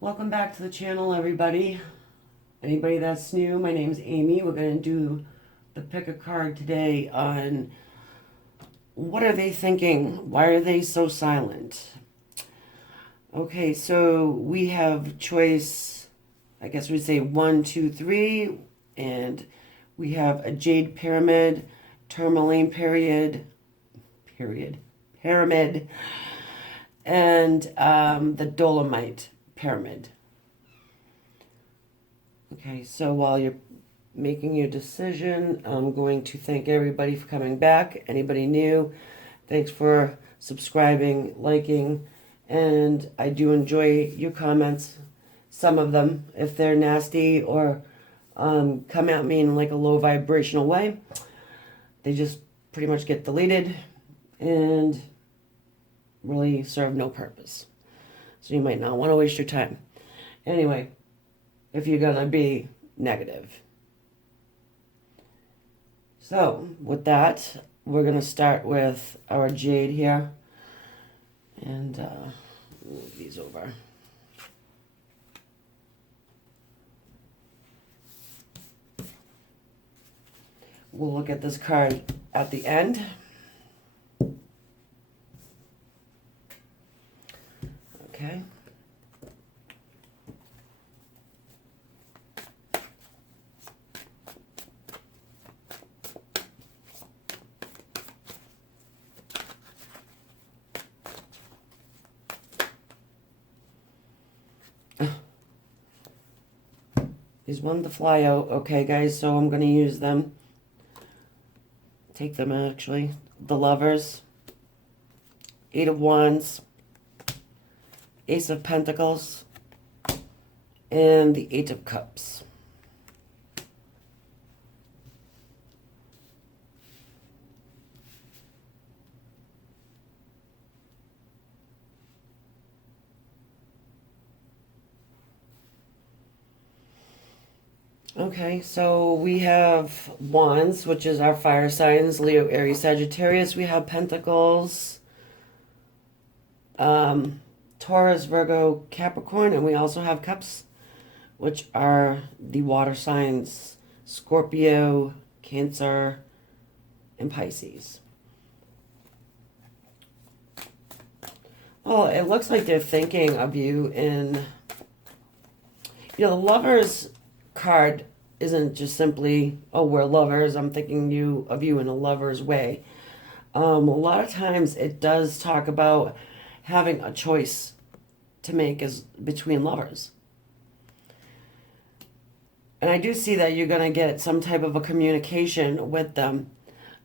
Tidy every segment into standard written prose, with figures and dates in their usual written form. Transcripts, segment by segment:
Welcome back to the channel, everybody. Anybody that's new, my name's Amy. We're going to do the pick a card today on what are they thinking? Why are they so silent? Okay, so we have choice, I guess we'd say 1, 2, 3, and we have a Jade Pyramid, Turmoline Pyramid, and the Dolomite Pyramid. Okay, so while you're making your decision, I'm going to thank everybody for coming back. Anybody new, thanks for subscribing, liking, and I do enjoy your comments. Some of them, if they're nasty or come at me in like a low vibrational way, they just pretty much get deleted and really serve no purpose. So you might not want to waste your time. Anyway, if you're going to be negative. So, with that, we're going to start with our Jade here. And move these over. We'll look at this card at the end. Okay. These wanted to fly out. Okay, guys, so I'm going to use them. Take them, actually. The Lovers. 8 of Wands. Ace of Pentacles. And the 8 of Cups. Okay, so we have Wands, which is our fire signs, Leo, Aries, Sagittarius. We have Pentacles, Taurus, Virgo, Capricorn, and we also have Cups, which are the water signs, Scorpio, Cancer, and Pisces. Well, it looks like they're thinking of you in, the Lovers card isn't just simply, oh, we're lovers, I'm thinking of you in a lover's way. A lot of times it does talk about having a choice to make as between lovers. And I do see that you're going to get some type of a communication with them.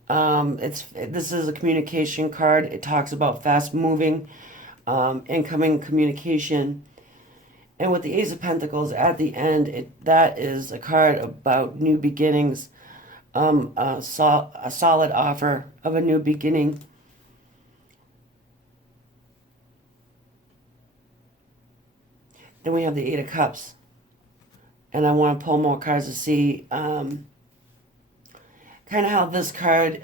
This is a communication card. It talks about fast moving, incoming communication. And with the Ace of Pentacles at the end, that is a card about new beginnings, a solid offer of a new beginning. Then we have the 8 of Cups. And I want to pull more cards to see kind of how this card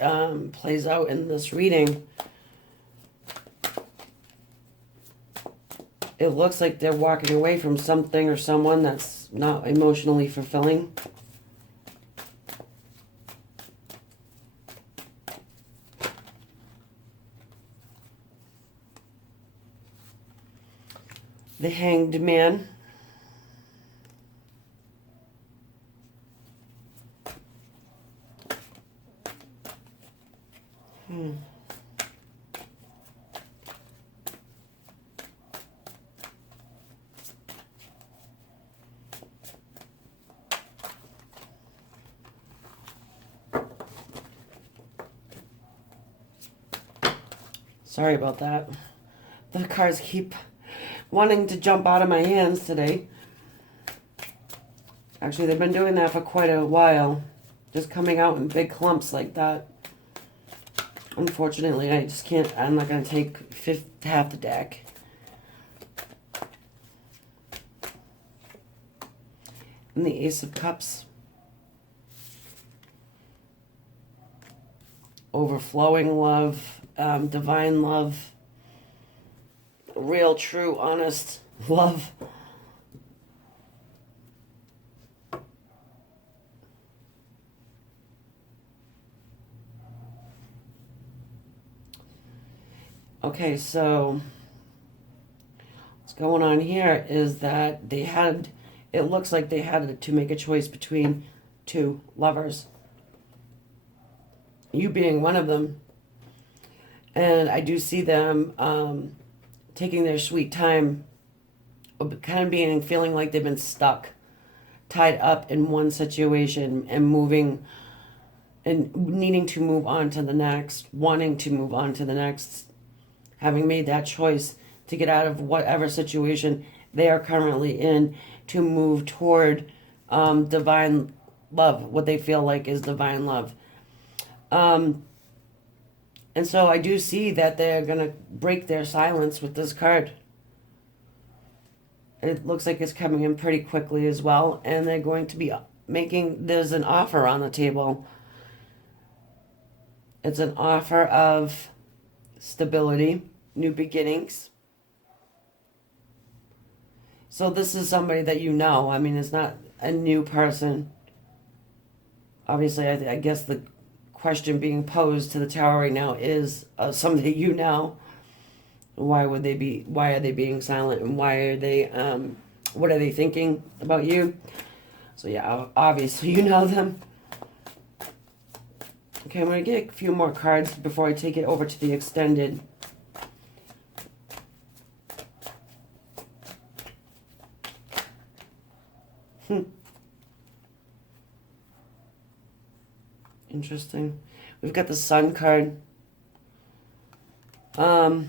plays out in this reading. It looks like they're walking away from something or someone that's not emotionally fulfilling. The Hanged Man. Sorry about that. The cards keep wanting to jump out of my hands today. Actually, they've been doing that for quite a while. Just coming out in big clumps like that. Unfortunately, I just can't. I'm not going to take half the deck. And the Ace of Cups. Overflowing love, divine love, real, true, honest love. Okay, so what's going on here is that it looks like they had to make a choice between two lovers, you being one of them. And I do see them taking their sweet time, kind of being feeling like they've been stuck, tied up in one situation and moving and needing to move on to the next, wanting to move on to the next, having made that choice to get out of whatever situation they are currently in to move toward divine love, what they feel like is divine love. And so I do see that they're going to break their silence with this card. It looks like it's coming in pretty quickly as well. And they're going to be there's an offer on the table. It's an offer of stability, new beginnings. So this is somebody that you know. I mean, it's not a new person. Obviously, I guess the question being posed to the tower right now is somebody you know. Why are they being silent, and why are they what are they thinking about you? So yeah, obviously you know them. Okay, I'm going to get a few more cards before I take it over to the extended. Interesting. We've got the Sun card. The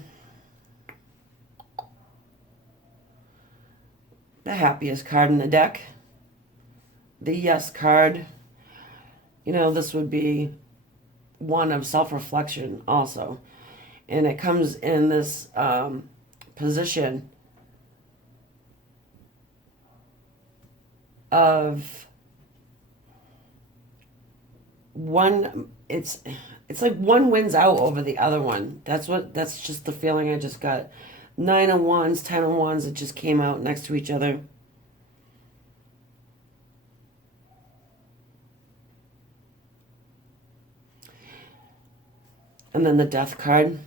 happiest card in the deck. The Yes card. You know, this would be one of self-reflection also. And it comes in this position of one, it's like one wins out over the other one. That's just the feeling I just got. 9 of Wands, 10 of Wands, it just came out next to each other. And then the Death card.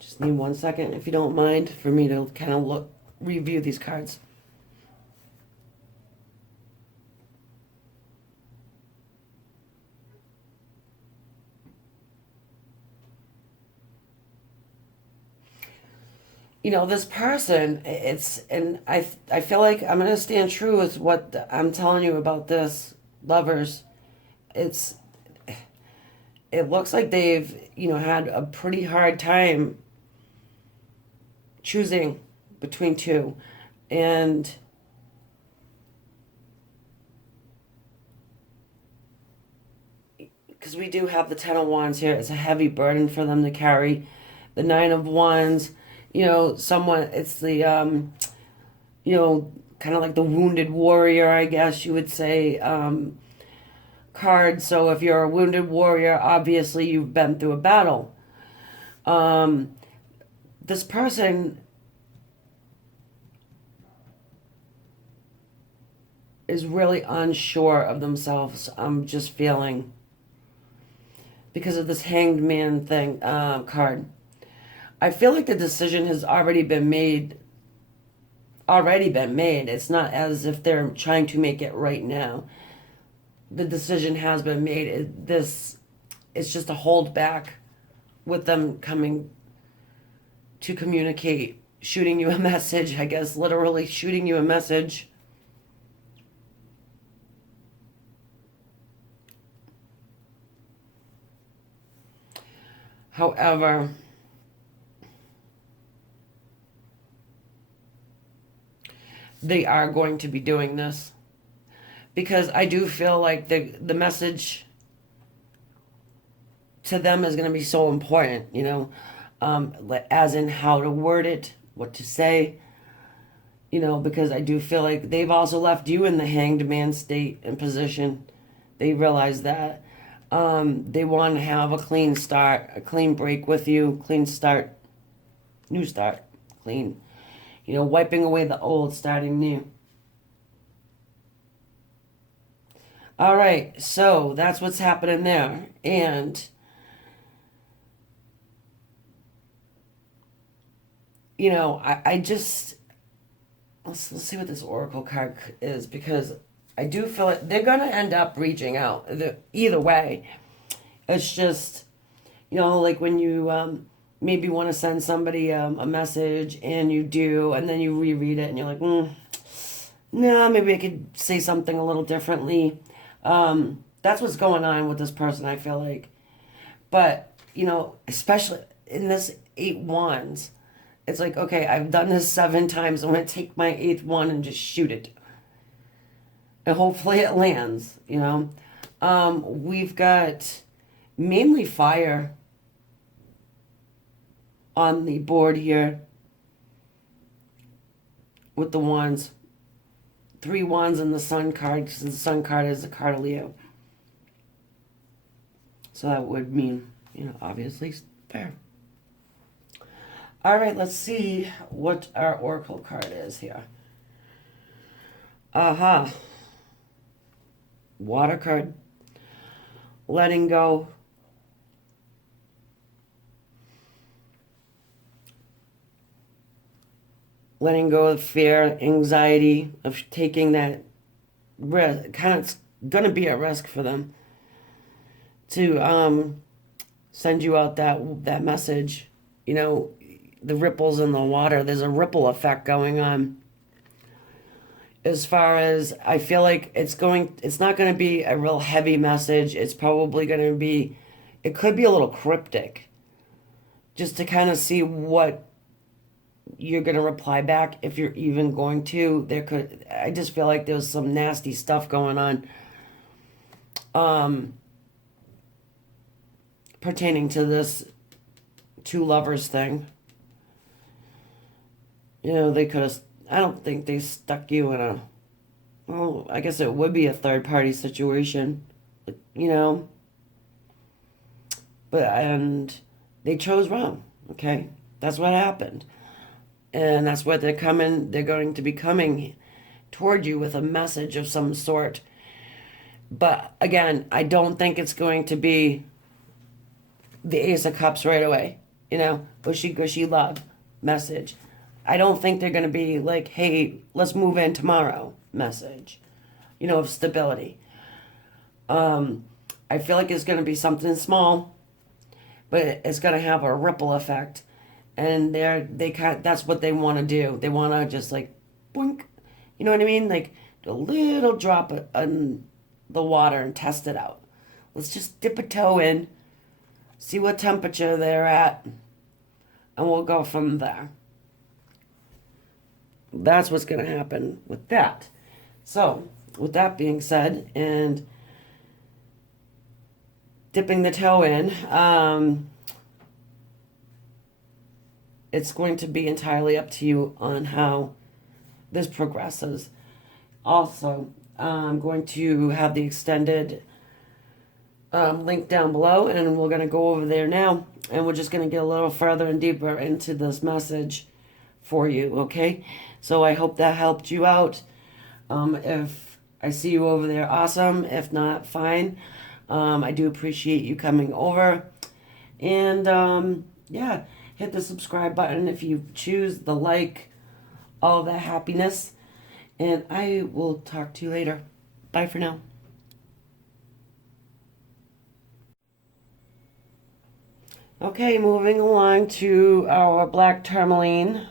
Just need 1 second, if you don't mind, for me to kind of review these cards. You know, this person, I feel like I'm going to stand true with what I'm telling you about this, lovers. It looks like they've, had a pretty hard time choosing between two. And because we do have the 10 of Wands here, it's a heavy burden for them to carry. The 9 of Wands, it's the, kind of like the wounded warrior, I guess you would say, card. So if you're a wounded warrior, obviously you've been through a battle. This person is really unsure of themselves. I'm just feeling, because of this Hanged Man thing card. I feel like the decision has already been made. It's not as if they're trying to make it right now. The decision has been made. It's just a hold back with them coming to communicate, shooting you a message, I guess, literally shooting you a message. However, they are going to be doing this, because I do feel like the message to them is going to be so important, as in how to word it, what to say, because I do feel like they've also left you in the Hanged Man state and position. They realize that they want to have a clean start, a clean break with you, clean start, new start, clean. Wiping away the old, starting new. All right, so that's what's happening there. And, I just, let's see what this Oracle card is, because I do feel it. They're going to end up reaching out. Either way. It's just, like when you maybe want to send somebody a message and you do, and then you reread it and you're like, no, maybe I could say something a little differently. That's what's going on with this person, I feel like. But, especially in this 8 wands, it's like, okay, I've done this 7 times. I'm going to take my 8th one and just shoot it. And hopefully it lands. We've got mainly fire on the board here with the wands. 3 wands and the sun card, because the sun card is the card of Leo. So that would mean, obviously fair. All right, let's see what our oracle card is here. Aha. Water card. Letting go. Letting go of fear, anxiety, of taking that risk. Kind of going to be a risk for them to send you out that message. The ripples in the water. There's a ripple effect going on. As far as I feel like it's not going to be a real heavy message. It's probably going to be, it could be a little cryptic, just to kind of see what you're going to reply back, if you're even going to. I just feel like there's some nasty stuff going on pertaining to this 2 lovers thing. They could have, I don't think they stuck you in well, I guess it would be a third party situation, and they chose wrong, okay? That's what happened. And that's what they're going to be coming toward you with a message of some sort. But again, I don't think it's going to be the Ace of Cups right away, gushy, gushy love message. I don't think they're going to be like, hey, let's move in tomorrow message, of stability. I feel like it's going to be something small, but it's going to have a ripple effect. And that's what they want to do. They want to just like, boink, you know what I mean? Like a little drop in the water and test it out. Let's just dip a toe in, see what temperature they're at, and we'll go from there. That's what's going to happen with that. So, with that being said, and dipping the toe in, it's going to be entirely up to you on how this progresses. Also, I'm going to have the extended link down below, and we're going to go over there now, and we're just going to get a little further and deeper into this message for you, okay? So I hope that helped you out. If I see you over there, awesome. If not, fine. I do appreciate you coming over. And, yeah, hit the subscribe button if you choose, the like, all of that happiness. And I will talk to you later. Bye for now. Okay, moving along to our black tourmaline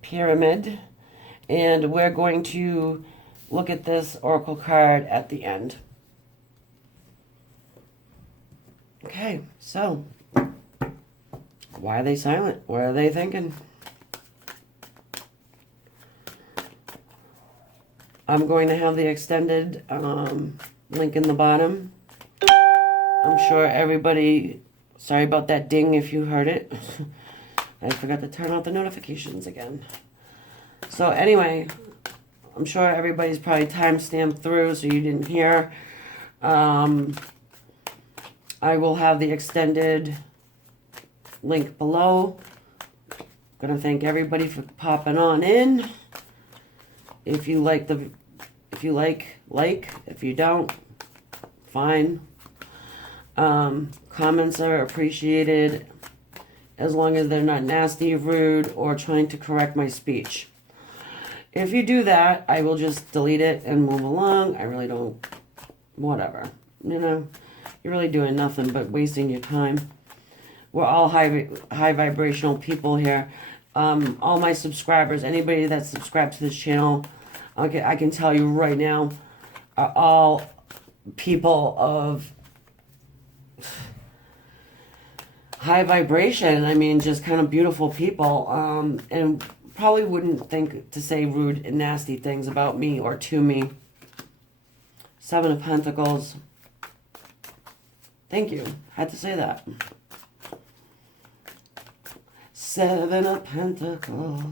pyramid, and we're going to look at this oracle card at the end. Okay, so why are they silent? What are they thinking? I'm going to have the extended link in the bottom. I'm sure everybody, sorry about that ding if you heard it. I forgot to turn off the notifications again. So anyway, I'm sure everybody's probably time-stamped through, so you didn't hear. I will have the extended link below. Gonna thank everybody for popping on in. If you like, if you don't, fine. Comments are appreciated as long as they're not nasty, rude, or trying to correct my speech. If you do that, I will just delete it and move along. I really don't, whatever. You know, you're really doing nothing but wasting your time. We're all high vibrational people here. All my subscribers, anybody that's subscribed to this channel, okay, I can tell you right now, are all people of high vibration. I mean, just kind of beautiful people. And probably wouldn't think to say rude and nasty things about me or to me. Seven of Pentacles. Thank you. Had to say that. Seven of Pentacles.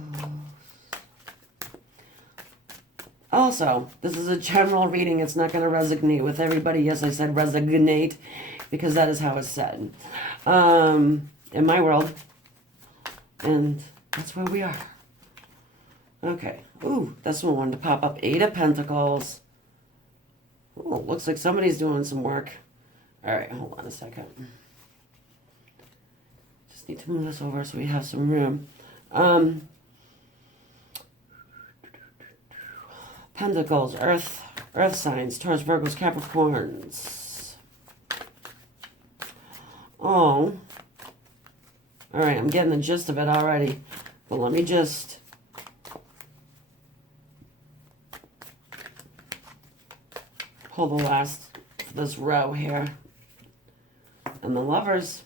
Also, this is a general reading. It's not going to resonate with everybody. Yes, I said resonate because that is how it's said in my world. And that's where we are. Okay. Ooh, this one wanted to pop up. Eight of Pentacles. Oh, looks like somebody's doing some work. All right, hold on a second. Just need to move this over so we have some room. Pentacles, Earth signs, Taurus, Virgos, Capricorns. Oh. All right, I'm getting the gist of it already. But let me just... pull the last of this row here. And the Lovers.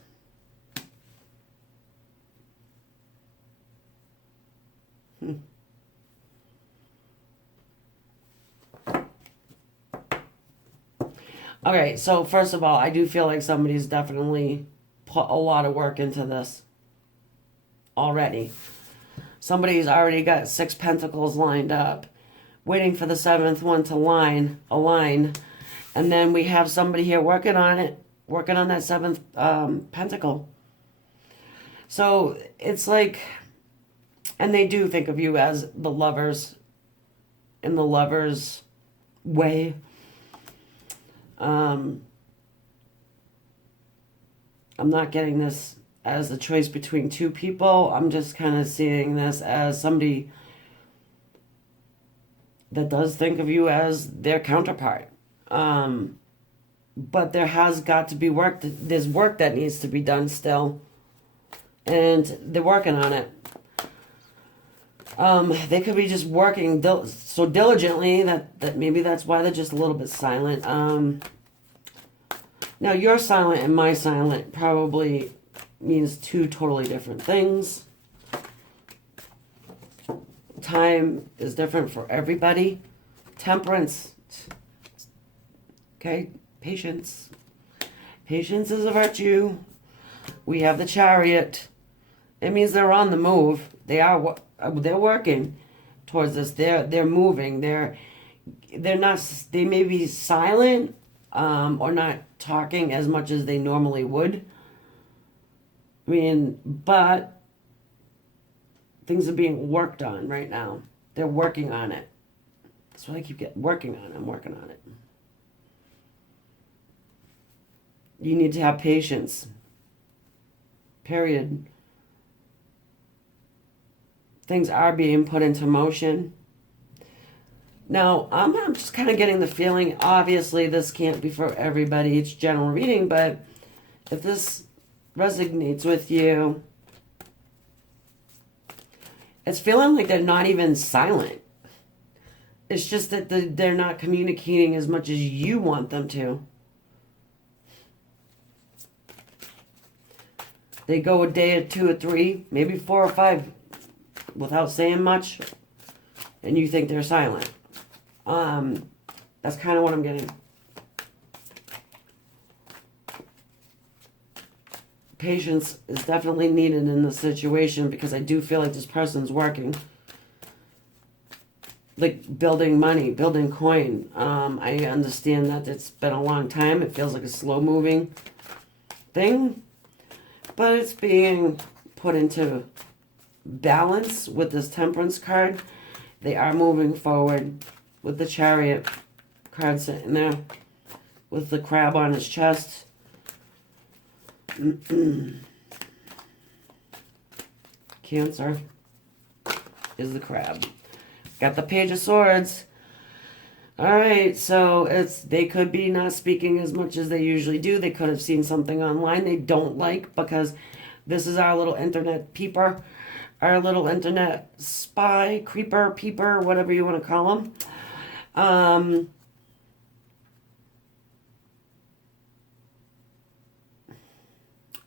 Okay, so first of all, I do feel like somebody's definitely put a lot of work into this already. Somebody's already got 6 pentacles lined up, waiting for the 7th one to align. And then we have somebody here working on it, working on that 7th pentacle. So it's like, and they do think of you as the Lovers, in the Lovers way. I'm not getting this as a choice between two people. I'm just kind of seeing this as somebody that does think of you as their counterpart. But there has got to be work. There's work that needs to be done still. And they're working on it. They could be just working so diligently that maybe that's why they're just a little bit silent. Now, your silent and my silent probably means two totally different things. Time is different for everybody. Temperance. Okay, patience. Patience is a virtue. We have the Chariot. It means they're on the move. They're working towards this. They're moving. They're not. They may be silent or not talking as much as they normally would. I mean, but things are being worked on right now. They're working on it. That's what I keep working on. I'm working on it. You need to have patience. Period. Things are being put into motion. Now, I'm just kind of getting the feeling, obviously this can't be for everybody, it's general reading, but if this resonates with you, it's feeling like they're not even silent. It's just that they're not communicating as much as you want them to. They go a day or 2 or 3, maybe 4 or 5 without saying much, and you think they're silent. That's kind of what I'm getting. Patience is definitely needed in this situation because I do feel like this person's working. Like building money, building coin. I understand that it's been a long time. It feels like a slow moving thing. But it's being put into balance with this Temperance card. They are moving forward with the Chariot card sitting there. with the crab on his chest. Cancer is the crab. Got the Page of Swords. Alright, so they could be not speaking as much as they usually do. They could have seen something online they don't like, because this is our little internet peeper. Our little internet spy, creeper, peeper, whatever you want to call them.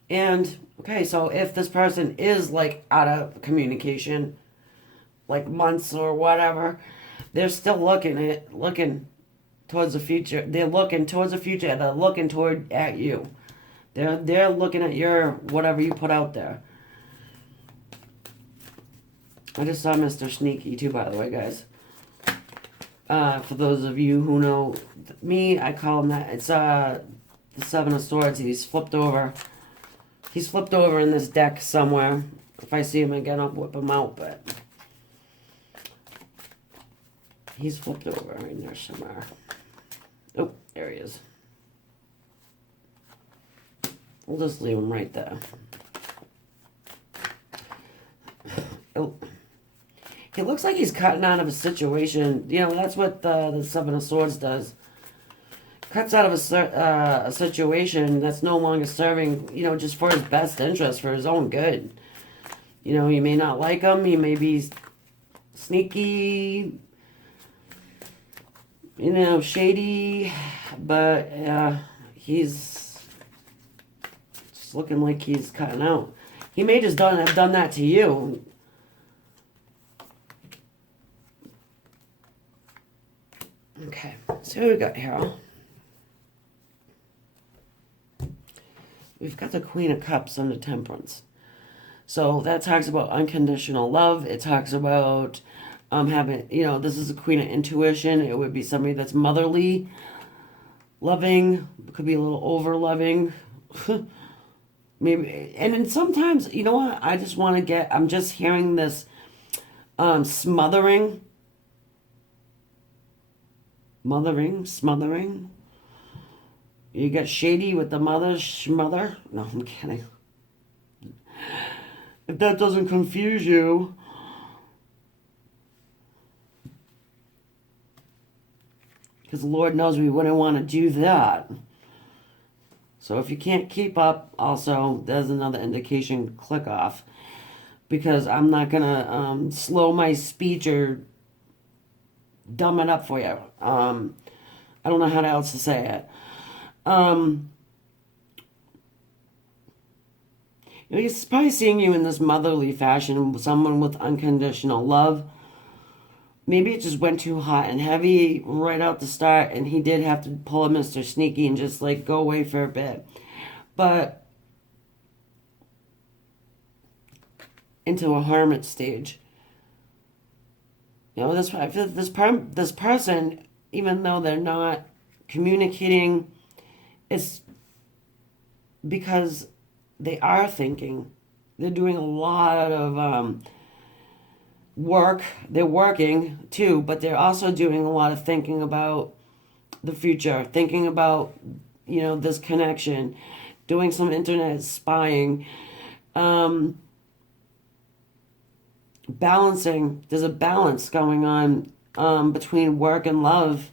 And, okay, so if this person is, like, out of communication, like months or whatever, they're still looking towards the future. They're looking towards the future. They're looking at you. They're looking at your, whatever you put out there. I just saw Mr. Sneaky too, by the way, guys. For those of you who know me, I call him that. It's the Seven of Swords. He's flipped over. He's flipped over in this deck somewhere. If I see him again, I'll whip him out, but he's flipped over in there somewhere. Oh, there he is. We'll just leave him right there. Oh. He looks like he's cutting out of a situation. You know, that's what the Seven of Swords does. Cuts out of a situation that's no longer serving, you know, just for his best interest, for his own good. You know, you may not like him. He may be sneaky, you know, shady. But he's just looking like he's cutting out. He may just have done that to you. Okay, so what we got here? We've got the Queen of Cups under Temperance. So that talks about unconditional love. It talks about having, you know, this is a Queen of Intuition. It would be somebody that's motherly, loving, could be a little over loving. Maybe, and then sometimes, you know what, I just want to get, I'm just hearing this smothering. Smothering. You get shady with the smother. No, I'm kidding. If that doesn't confuse you. Because Lord knows we wouldn't want to do that. So if you can't keep up, also, there's another indication, click off. Because I'm not going to slow my speech or dumb it up for you. I don't know how else to say it. He's probably seeing you in this motherly fashion, someone with unconditional love. Maybe it just went too hot and heavy right out the start, and he did have to pull a Mr. Sneaky and just like go away for a bit. But into a hermit stage. You know, this person, even though they're not communicating, it's because they are thinking. They're doing a lot of work. They're working too, but they're also doing a lot of thinking about the future, thinking about, you know, this connection, doing some internet spying, balancing. There's a balance going on between work and love.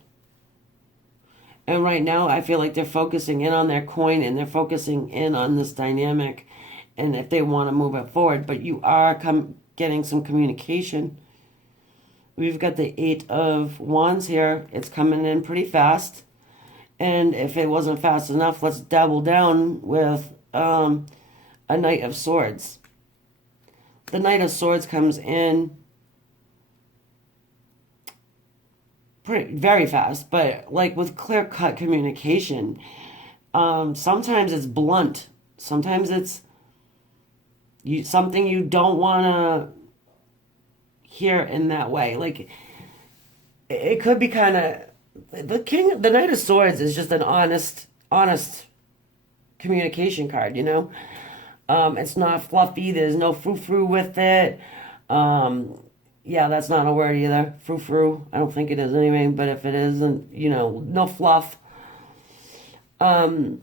And right now, I feel like they're focusing in on their coin, and they're focusing in on this dynamic, and if they want to move it forward. But you are getting some communication. We've got the Eight of Wands here. It's coming in pretty fast. And if it wasn't fast enough, let's double down with a Knight of Swords. The Knight of Swords comes in very fast, but like with clear-cut communication. Sometimes it's blunt. Sometimes it's something you don't want to hear in that way. Like, it could be kind of the Knight of Swords is just an honest communication card, you know. It's not fluffy. There's no frou-frou with it. Yeah, that's not a word either. Frou-frou. I don't think it is anyway, but if it isn't, you know, no fluff. Um,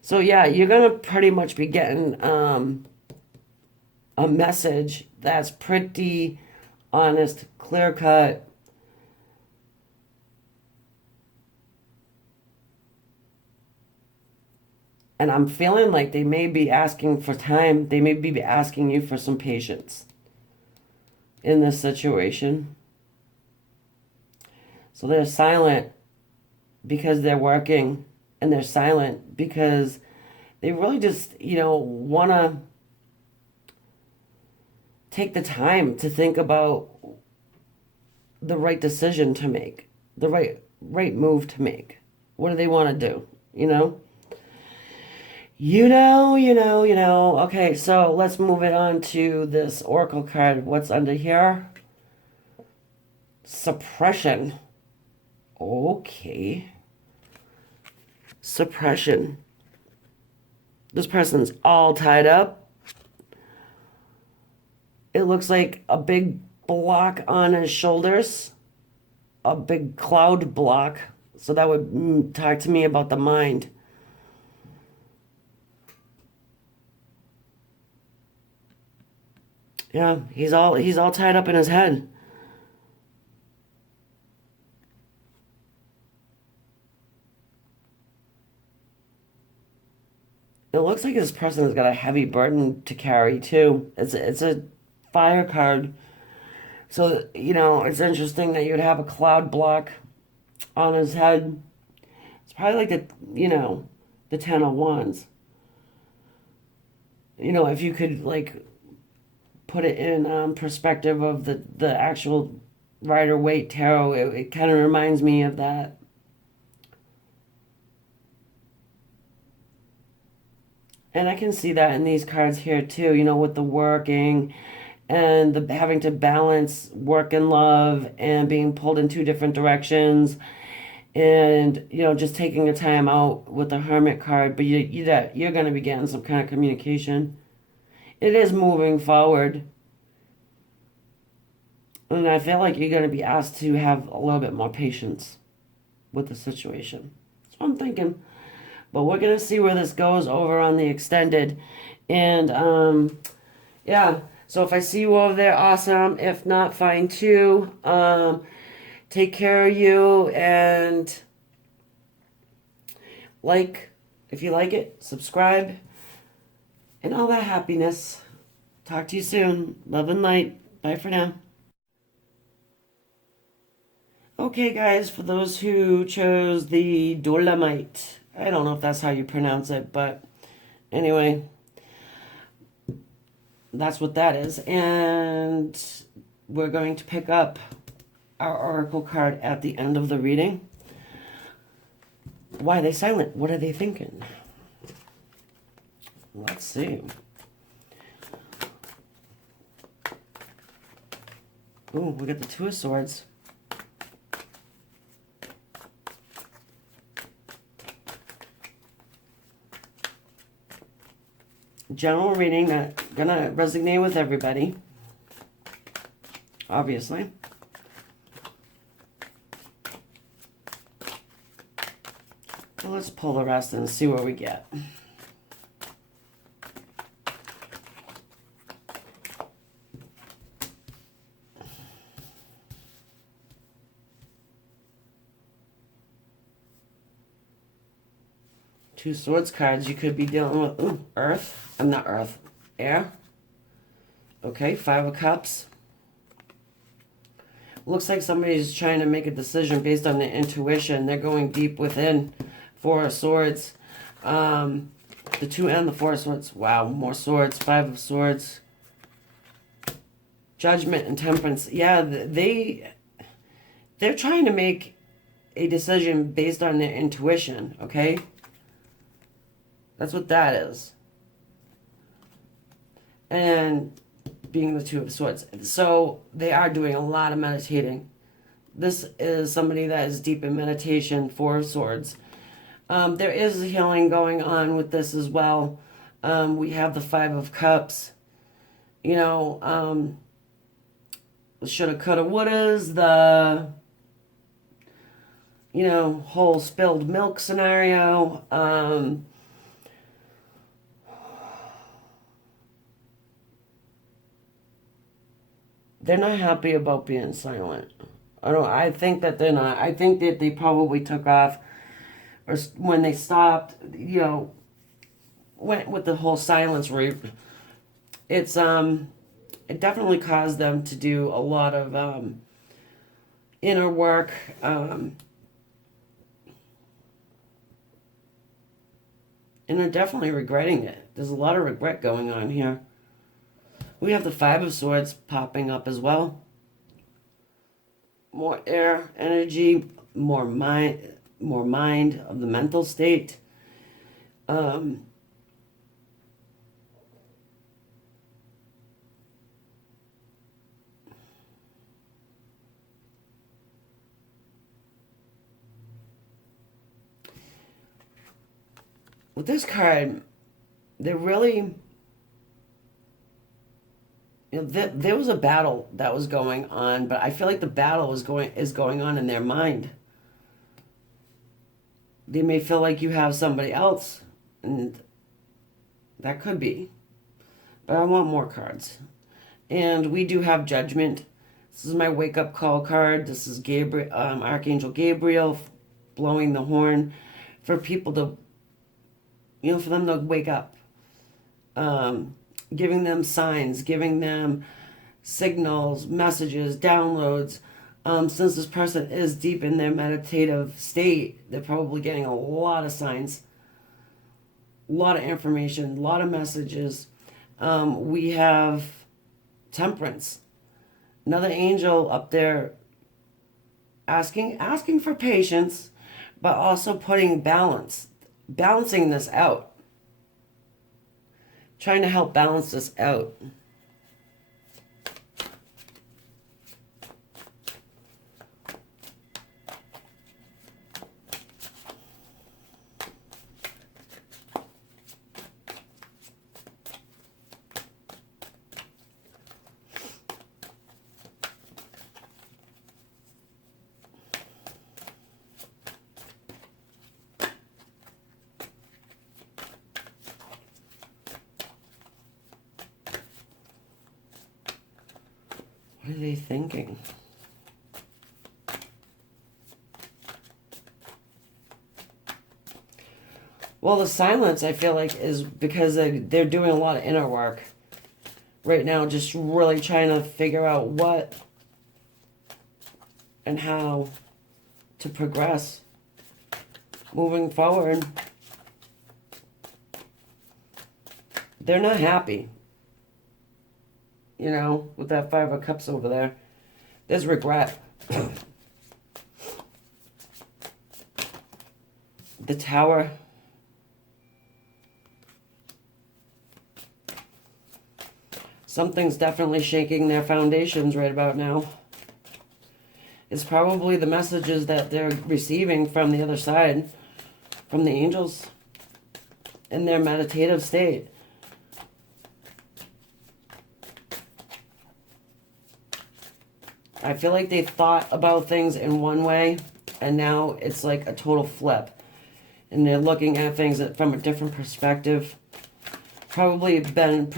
so yeah, you're gonna pretty much be getting a message that's pretty honest, clear cut. And I'm feeling like they may be asking for time. They may be asking you for some patience in this situation. So they're silent because they're working, and they're silent because they really just, want to take the time to think about the right decision to make, the right move to make. What do they want to do? You know? Okay, so let's move it on to this Oracle card. What's under here? Suppression. Okay. Suppression. This person's all tied up. It looks like a big block on his shoulders, a big cloud block. So that would talk to me about the mind. Yeah, he's all tied up in his head. It looks like this person has got a heavy burden to carry too. It's a fire card. So, it's interesting that you would have a cloud block on his head. It's probably like the 10 of Wands. If you could like put it in perspective of the actual Rider Waite tarot, it kind of reminds me of that. And I can see that in these cards here too, with the working and the having to balance work and love and being pulled in two different directions, and just taking a time out with the Hermit card. But you're going to be getting some kind of communication. It is moving forward. And I feel like you're going to be asked to have a little bit more patience with the situation. That's what I'm thinking. But we're going to see where this goes over on the extended. And, yeah. So if I see you over there, awesome. If not, fine too. Take care of you. And if you like it, subscribe. And all that happiness. Talk to you soon. Love and light. Bye for now. Okay, guys, for those who chose the Dolomite, I don't know if that's how you pronounce it, but anyway, that's what that is. And we're going to pick up our Oracle card at the end of the reading. Why are they silent? What are they thinking? Let's see. Ooh, we got the Two of Swords. General reading, not gonna resonate with everybody, obviously. Well, let's pull the rest and see what we get. Two Swords cards, you could be dealing with Earth. I'm not Earth. Air. Okay, Five of Cups. Looks like somebody's trying to make a decision based on their intuition. They're going deep within. Four of Swords. The Two and the Four of Swords. Wow, more swords. Five of Swords. Judgment and Temperance. Yeah, they're trying to make a decision based on their intuition, okay? That's what that is. And being the Two of Swords. So they are doing a lot of meditating. This is somebody that is deep in meditation. Four of Swords. There is healing going on with this as well. We have the Five of Cups. Shoulda, coulda, wouldas. whole spilled milk scenario. They're not happy about being silent. I think that they're not. I think that they probably took off, or when they stopped, went with the whole silence route. It definitely caused them to do a lot of inner work. And they're definitely regretting it. There's a lot of regret going on here. We have the Five of Swords popping up as well. More air energy, more mind of the mental state. With this card, they're really, there was a battle that was going on, but I feel like the battle is going on in their mind. They may feel like you have somebody else, and that could be. But I want more cards. And we do have Judgment. This is my wake up call card. This is Gabriel, Archangel Gabriel blowing the horn for people to, for them to wake up. Giving them signs, giving them signals, messages, downloads. Since this person is deep in their meditative state, they're probably getting a lot of signs, a lot of information, a lot of messages. We have Temperance, another angel up there asking for patience, but also putting balancing this out, trying to help balance this out. What are they thinking? Well, the silence, I feel like, is because they're doing a lot of inner work right now, just really trying to figure out what and how to progress moving forward. They're not happy. With that Five of Cups over there. There's regret. The Tower. Something's definitely shaking their foundations right about now. It's probably the messages that they're receiving from the other side, from the angels, in their meditative state. I feel like they thought about things in one way, and now it's like a total flip. And they're looking at things from a different perspective. Probably been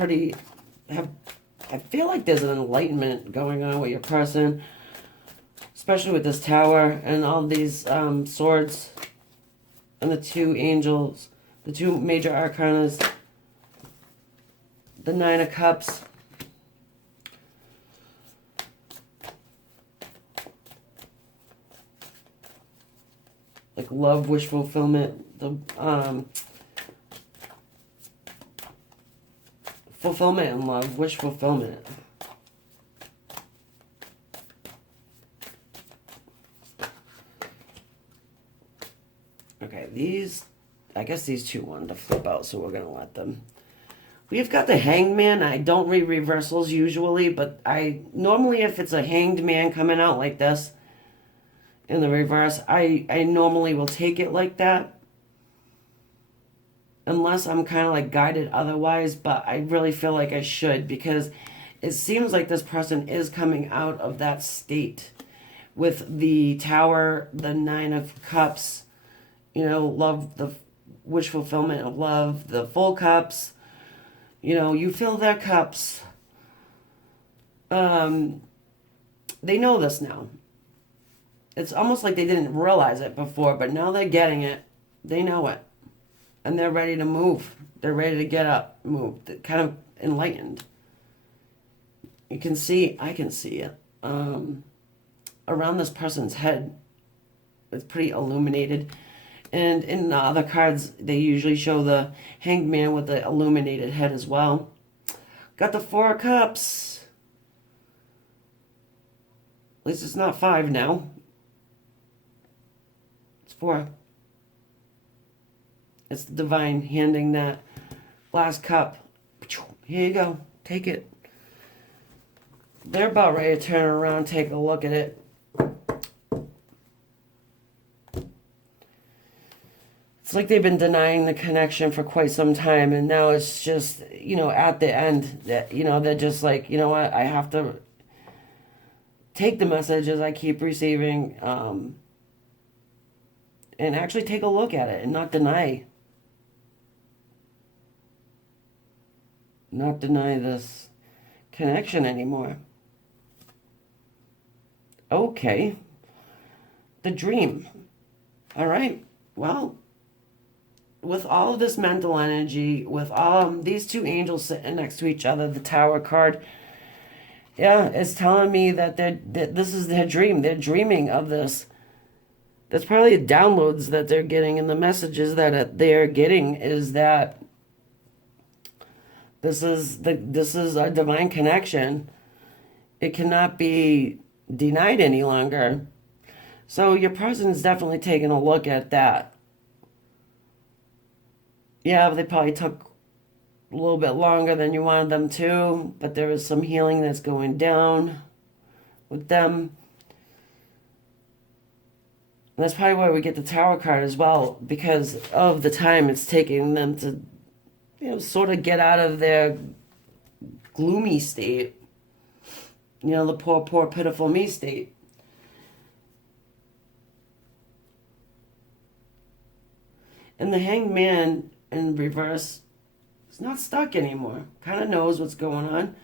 I feel like there's an enlightenment going on with your person, especially with this Tower and all these swords and the two angels, the two major arcanas, the Nine of Cups. Like love, wish fulfillment, the fulfillment and love, wish fulfillment. Okay, I guess these two wanted to flip out, so we're going to let them. We've got the Hanged Man. I don't read reversals usually, but normally if it's a Hanged Man coming out like this, in the reverse, I normally will take it like that. Unless I'm kind of like guided otherwise, but I really feel like I should, because it seems like this person is coming out of that state with the Tower, the Nine of Cups, love, the wish fulfillment of love, the full cups, you fill their cups. They know this now. It's almost like they didn't realize it before, but now they're getting it. They know it. And they're ready to move. They're ready to get up, move. They're kind of enlightened. I can see it. Around this person's head. It's pretty illuminated. And in the other cards, they usually show the Hanged Man with the illuminated head as well. Got the Four of Cups. At least it's not 5 now. It's 4. It's the divine handing that last cup. Here you go. Take it. They're about ready to turn around, take a look at it. It's like they've been denying the connection for quite some time, and now it's just, at the end, that they're just like, you know what, I have to take the messages I keep receiving, and actually take a look at it and not deny this connection anymore. Okay. The dream. All right. Well, with all of this mental energy, with all these two angels sitting next to each other, the Tower card, yeah, it's telling me that this is their dream. They're dreaming of this. That's probably the downloads that they're getting, and the messages that they're getting is that this is a divine connection. It cannot be denied any longer. So your person's definitely taking a look at that. Yeah, they probably took a little bit longer than you wanted them to, but there is some healing that's going down with them. And that's probably why we get the Tower card as well, because of the time it's taking them to, sort of get out of their gloomy state. The poor, pitiful me state. And the Hanged Man in reverse is not stuck anymore. Kind of knows what's going on.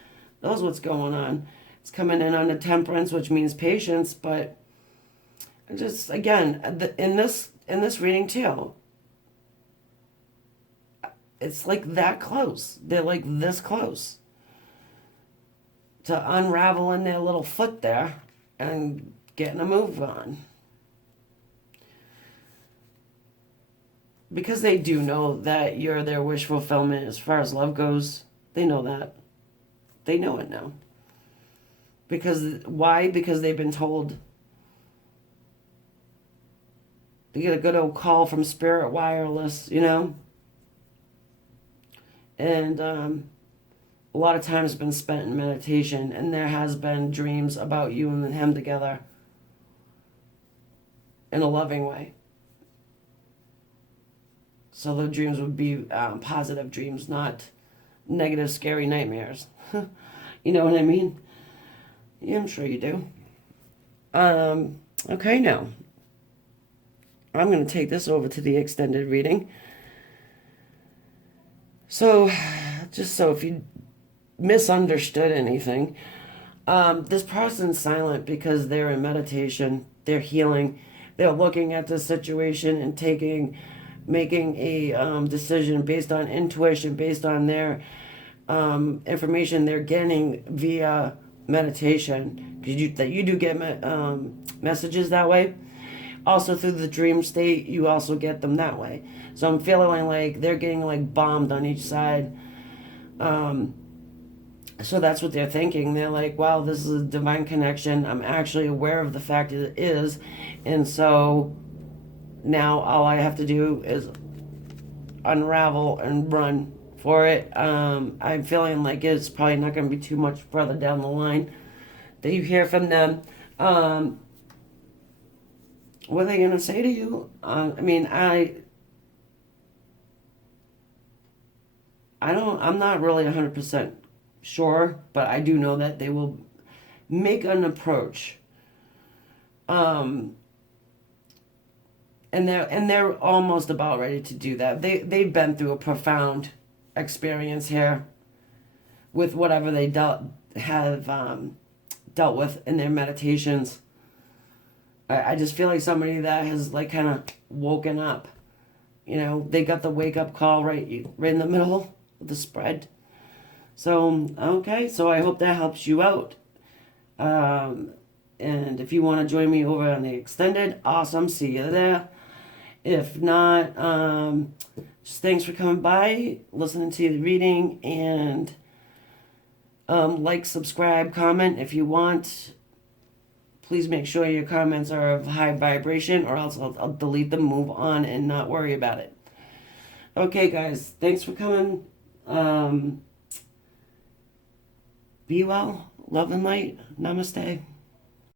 It's coming in on a Temperance, which means patience, but just, again, in this reading too, it's like that close. They're like this close to unraveling their little foot there and getting a move on. Because they do know that you're their wish fulfillment as far as love goes. They know that. They know it now. Why? Because they've been told. They get a good old call from Spirit Wireless, And a lot of time has been spent in meditation, and there has been dreams about you and him together in a loving way. So the dreams would be positive dreams, not negative, scary nightmares. You know what I mean? Yeah, I'm sure you do. Okay, now. I'm going to take this over to the extended reading. So, just so if you misunderstood anything, this person's silent because they're in meditation, they're healing, they're looking at the situation and making a decision based on intuition, based on their information they're getting via meditation. Because you do get messages that way. Also through the dream state, you also get them that way. So I'm feeling like they're getting like bombed on each side. So that's what they're thinking. They're like, wow, this is a divine connection. I'm actually aware of the fact that it is. And so now all I have to do is unravel and run for it. I'm feeling like it's probably not going to be too much further down the line that you hear from them. What are they going to say to you? I'm not really 100% sure, but I do know that they will make an approach Um, and they're almost about ready to do that. They've been through a profound experience here with whatever they have dealt with in their meditations. I just feel like somebody that has like kind of woken up. You know, they got the wake up call right in the middle of the spread. So okay, so I hope that helps you out. And if you want to join me over on the extended, awesome. See you there. If not, just thanks for coming by, listening to the reading, and like, subscribe, comment if you want. Please make sure your comments are of high vibration, or else I'll delete them, move on, and not worry about it. Okay, guys, thanks for coming. Be well, love and light. Namaste.